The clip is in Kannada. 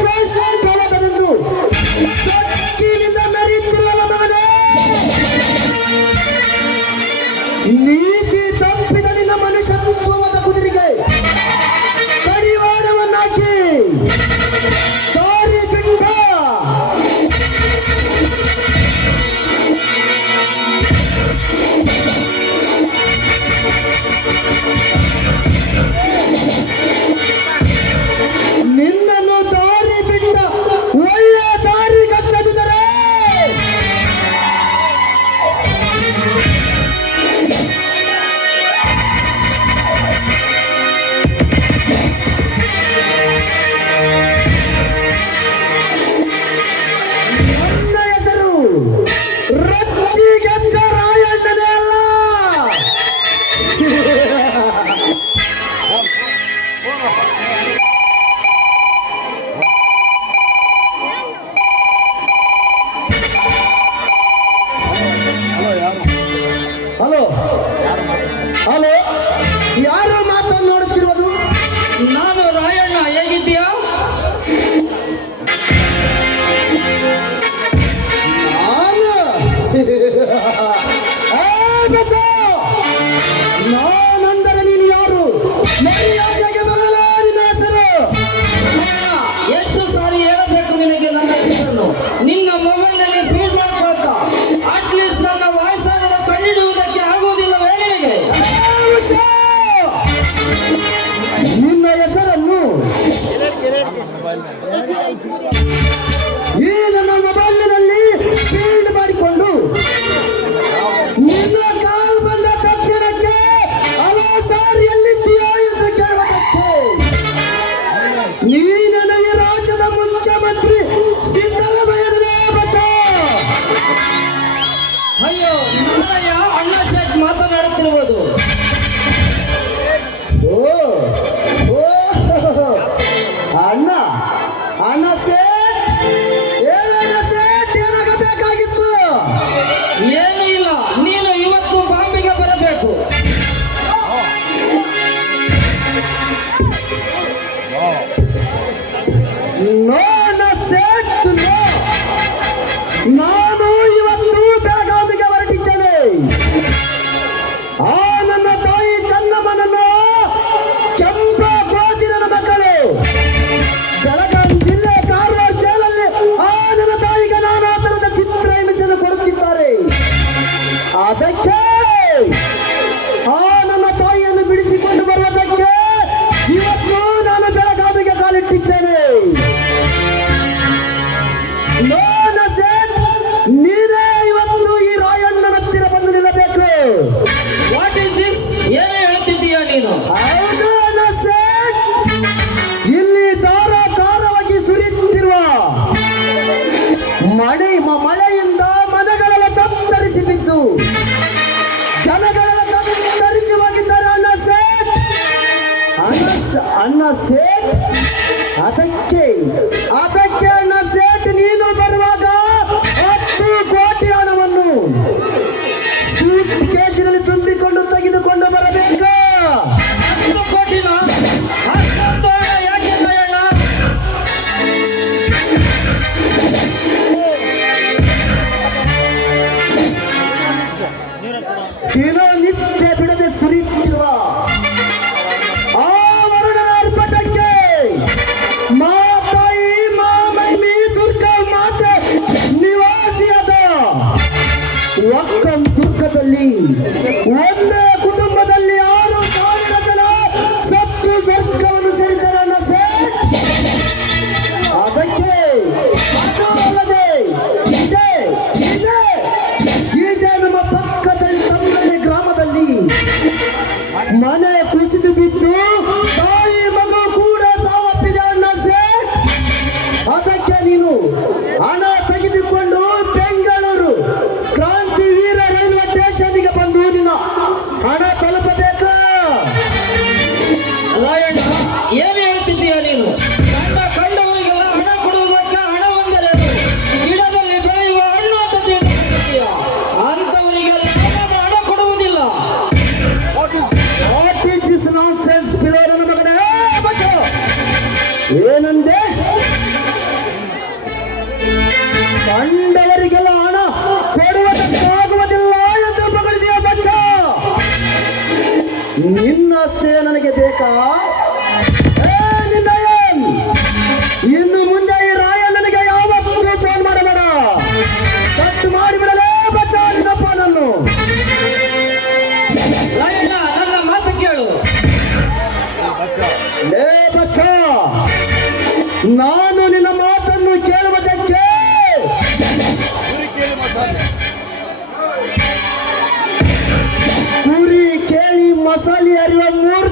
ಶವದನೆಂದು ಸಕ್ಕಿನಿಂದ ಮೆರೆಯುತ್ತಿರುವ ಮಗನೇ, ನೀತಿ ತಪ್ಪಿದ ನಿನ್ನ ಮನುಷ್ಯತ್ವವಾದ ಕುದುರೆಗೆ ಕಡಿವಾಣವನ್ನಾಕಿ ದಾರಿ ಬಿಟ್ಟ ನಿನ್ನನ್ನು ದಾರಿ ಬಿಟ್ಟ ಒಳ್ಳೆ ದಾರಿ ಗಚ್ಚದಿದ್ದರೆ ನನ್ನ ಹೆಸರು ರಚ್ಚಿಗೆದ್ದ ರಾಯಣ್ಣನೇ ಅಲ್ಲ. ಹಲೋ ಹಲೋ, ಯಾರು ಮಾತನಾಡುತ್ತಿರುವುದು? ನಾನು ರಾಯಣ್ಣ, ಹೇಗಿದ್ದೀಯಾ? ನಾನಂದರೆ ನೀನು ಯಾರು? ಮರ್ಯಾದೆಗೆ ಬರಲ ನಿನ್ನ ಹೆಸರು? ರಾಯಣ್ಣ, ಎಷ್ಟು ಸಾರಿ ಹೇಳಬೇಕು ನಿನಗೆ ನನ್ನ ಹೆಸರನ್ನು? ನಿನ್ನ ಮೊಬೈಲ್ನಲ್ಲಿ ಫೀಡ್ ಮಾಡ್ಕೊಳ್ತ ಅಟ್ಲೀಸ್ಟ್ ನನ್ನ ವಾಯ್ಸಾದರೂ ಕಂಡಿಡುವುದಕ್ಕೆ ಆಗುವುದಿಲ್ಲವೇ ನಿನಗೆ? ನಿನ್ನ ಹೆಸರನ್ನು ಈ ನನ್ನ ಮೊಬೈಲಿನಲ್ಲಿ ಫೀಲ್ಡ್ ಮಾಡಿಕೊಂಡು ನಿನ್ನ ಕಾಲ್ ಬಂದ ತಕ್ಷಣಕ್ಕೆ ಹಲೋ ಸಾರ್ ಎಲ್ಲಿದ್ದೀಯೋ ಎಂದು ಕೇಳುವುದಕ್ಕೆ ನೀ ನನಗೆ ರಾಜ್ಯದ ಮುಖ್ಯಮಂತ್ರಿ ಸಿದ್ದರಾಮಯ್ಯನೇ ಬಚ್ಚ. ಅಯ್ಯೋ, ನಾನಯ್ಯ ಅಣ್ಣ ಶೇಟ್ ಮಾತನಾಡುತ್ತಿರುವುದು. ಓ ಓ ಅಣ್ಣ ಅಣ್ಣ ಸೇಠ್, ಹೇಳಣ್ಣ ಸೇಠ್, ಏನಾಗಬೇಕಾಗಿತ್ತು? ಏನೂ ಇಲ್ಲ, ನೀನು ಇವತ್ತು ಬಾಂಬೆಗೆ ಬರಬೇಕು. ನೋ ಅಣ್ಣ ಸೇಠ್, ನೋ. ನಾನು ಇವತ್ತು ಬೆಳಗಾವಿಗೆ ಹೊರಟಿದ್ದೇನೆ. ಆ ನನ್ನ ತಾಯಿ ಚೆನ್ನಮ್ಮನನ್ನು ಕೆಂಪ ಗೋಜಿನ ಮಕ್ಕಳು ಬೆಳಗಾವಿ ಜಿಲ್ಲೆ ಕಾರವಾರ ಜೈಲಲ್ಲಿ ಆ ನನ್ನ ತಾಯಿಗೆ ನಾನಾ ತರದ ಚಿತ್ರ ಹಿಂಸೆಯನ್ನು ಕೊಡುತ್ತಿದ್ದಾರೆ. ಅದಕ್ಕೆ ಆ ನನ್ನ ತಾಯಿಯನ್ನು ಬಿಡಿಸಿಕೊಂಡು ಬರುವುದಕ್ಕೆ ಇವತ್ತು ನಾನು ಬೆಳಗಾವಿಗೆ ಕಾಲಿಟ್ಟಿದ್ದೇನೆ. ನೋಡ ಸೇಠ್, ನೀನೇ ಇವತ್ತು ಈ ರಾಯಣ್ಣನ ಹತ್ತಿರ ಬಂದು ನಿಲ್ಲಬೇಕು. What is this? ಏನು ಹೇಳ್ತಿದ್ದೀಯಾ ನೀನು? ಹೌದು ಅಣ್ಣ ಸೇಠ್, ಇಲ್ಲಿ ಧಾರಾಕಾರವಾಗಿ ಸುರಿಯುತ್ತಿರುವ ಮಳೆಯಿಂದ ಮನೆಗಳೆಲ್ಲ ತತ್ತರಿಸಿ ಬಿದ್ದು ಜನಗಳೆಲ್ಲ ತತ್ತರಿಸಿ ಹೋಗಿದ್ದಾರೆ ಅಣ್ಣ ಸೇಠ್. ಅಣ್ಣ ಸೇಠ್, ಅದಕ್ಕೆ ಅಣ್ಣ ಸೇಠ್, ನೀನು ಬರುವಾಗ 10 ಕೋಟಿ ಹಣವನ್ನು ಸೂಟ್ ಕೇಸಿನಲ್ಲಿ ತುಂಬಿಕೊಂಡು ತೆಗೆದುಕೊಂಡು ಬರಬೇಕು. 10 ಕೋಟಿನ? ಅಷ್ಟೊಂದು ಹಣ ಯಾಕೆ ರಾಯಣ್ಣ? ದಿನನಿತ್ಯ ಬಿಡದೆ ಸುರಿಯುತ್ತಿರುವ ಆ ವರುಣನ ಅರ್ಪಟಕ್ಕೆ ಮಾತಾಯಿ ಕಂಡವರಿಗೆಲ್ಲ ಹಣ ಕೊಡುವುದಕ್ಕಾಗುವುದಿಲ್ಲ ಎಂದು ಮಗಳಿದೆಯ ಬಚ್ಚ. ನಿನ್ನ ಆಸ್ತಿ ನನಗೆ ಬೇಕಾ? ನಿನ್ನಯನ್, ಇನ್ನು ಮುಂದೆ ಈ ರಾಯಣ್ಣನಿಗೆ ಯಾವತ್ತೂ ಫೋನ್ ಮಾಡಬೇಡ. ಕಟ್ಟು ಮಾಡಿಬಿಡಲೇ ಬಚ್ಚ ನಿನ್ನ ಫೋನನ್ನು. ರಾಯಣ್ಣ, ನನ್ನ ಮಾತು ಕೇಳು. ಲೇ ಬಚ್ಚ, ನಾನು ನಿನ್ನ ಮಾತನ್ನು ಕೇಳುವುದಕ್ಕೆ ಕುರಿ ಕೇಳಿ ಮಸಾಲೆ ಅರಿಯುವ ಮೂರ್ಖ